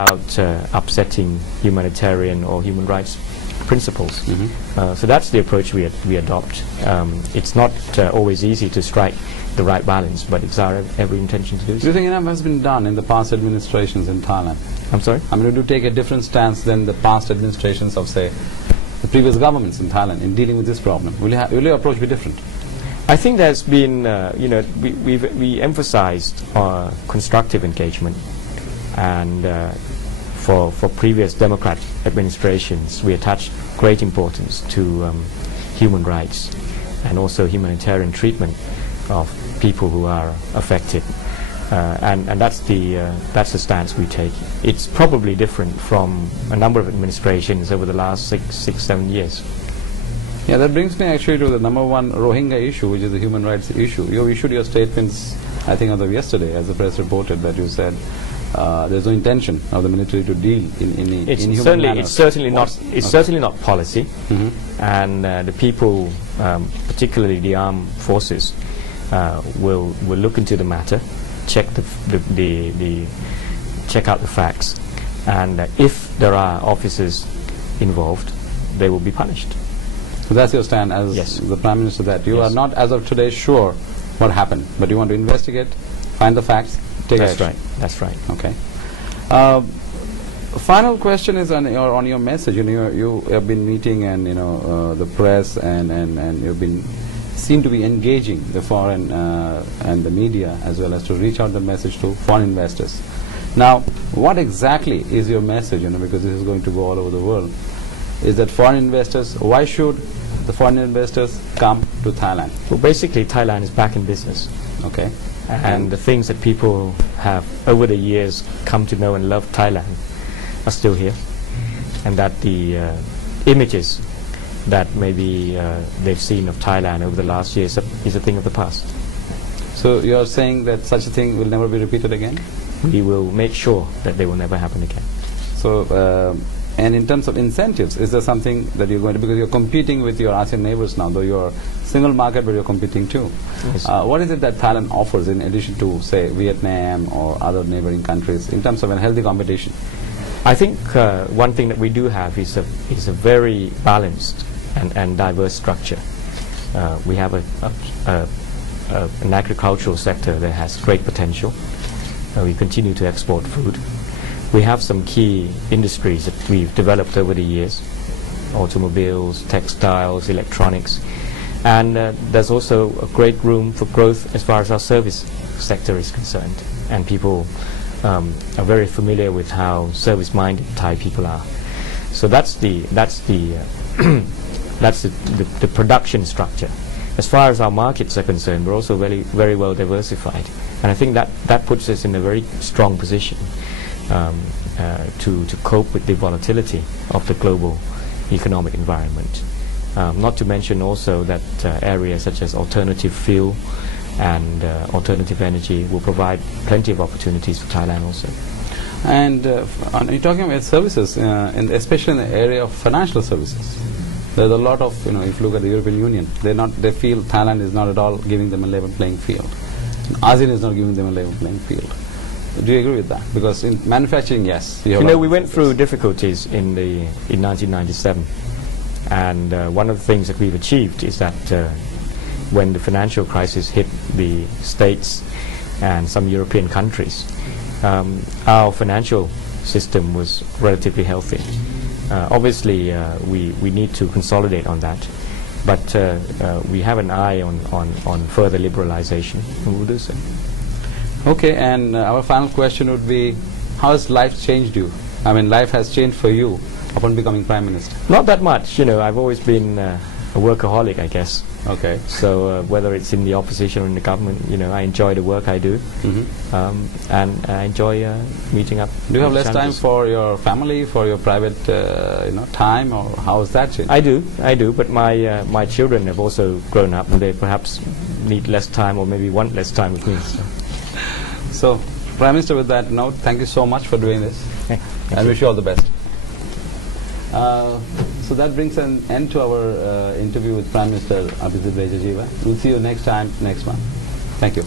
without upsetting humanitarian or human rights principles. So that's the approach we adopt. It's not always easy to strike the right balance, but it's our every intention to do so. Do you think enough has been done in the past administrations in Thailand? I'm sorry? I mean, do you take a different stance than the past administrations of, say, the previous governments in Thailand in dealing with this problem? Will your approach be different? I think there's been, we emphasized constructive engagement, and for previous democratic administrations, we attached great importance to human rights and also humanitarian treatment of people who are affected, and that's the stance we take. It's probably different from a number of administrations over the last 6-7 years. Yeah, that brings me actually to the #1 Rohingya issue, which is the human rights issue. You issued your statements, I think, as of yesterday, as the press reported, that you said there's no intention of the military to deal in human manner. It's certainly not policy, and the people, particularly the armed forces, will look into the matter, check check out the facts, and if there are officers involved, they will be punished. So that's your stand as the Prime Minister, that you are not as of today sure what happened, but you want to investigate, find the facts, take action. That's right. Okay. Final question is on your message. You have been meeting and the press and you've been seem to be engaging the foreign and the media as well as to reach out the message to foreign investors. Now, what exactly is your message? Because this is going to go all over the world. Is that foreign investors? Why should the foreign investors come to Thailand? Well, basically, Thailand is back in business. Okay. And the things that people have over the years come to know and love Thailand are still here, and that the images that maybe they've seen of Thailand over the last years is a thing of the past. So you're saying that such a thing will never be repeated again? We will make sure that they will never happen again. So, and in terms of incentives, is there something that you're going to, because you're competing with your ASEAN neighbors now, though you're single market, but you're competing too. Yes. What is it that Thailand offers in addition to, say, Vietnam or other neighboring countries in terms of a healthy competition? I think one thing that we do have is a very balanced and diverse structure. We have an agricultural sector that has great potential. We continue to export food. We have some key industries that we've developed over the years: automobiles, textiles, electronics, and there's also a great room for growth as far as our service sector is concerned. And people are very familiar with how service-minded Thai people are. So that's the production structure. As far as our markets are concerned, we're also very well diversified, and I think that puts us in a very strong position to cope with the volatility of the global economic environment. Not to mention also that areas such as alternative fuel and alternative energy will provide plenty of opportunities for Thailand also. And you're talking about services, and especially in the area of financial services. There's a lot of, if you look at the European Union, they feel Thailand is not at all giving them a level playing field. ASEAN is not giving them a level playing field. Do you agree with that? Because in manufacturing, yes. We went through difficulties in 1997, and one of the things that we've achieved is that when the financial crisis hit the States and some European countries, our financial system was relatively healthy. Obviously, we need to consolidate on that, but we have an eye on further liberalization, and we'll do so. Okay, and our final question would be, how has life changed you? I mean, life has changed for you upon becoming Prime Minister. Not that much, I've always been a workaholic, I guess. Okay. So whether it's in the opposition or in the government, I enjoy the work I do, and I enjoy meeting up. Do you have less time for your family, for your private, time, or how has that changed? I do, but my children have also grown up, and they perhaps need less time, or maybe want less time with me. So, Prime Minister, with that note, thank you so much for doing this, and wish you all the best. So that brings an end to our interview with Prime Minister Abhisit Vejjajiva. We'll see you next time, next month. Thank you.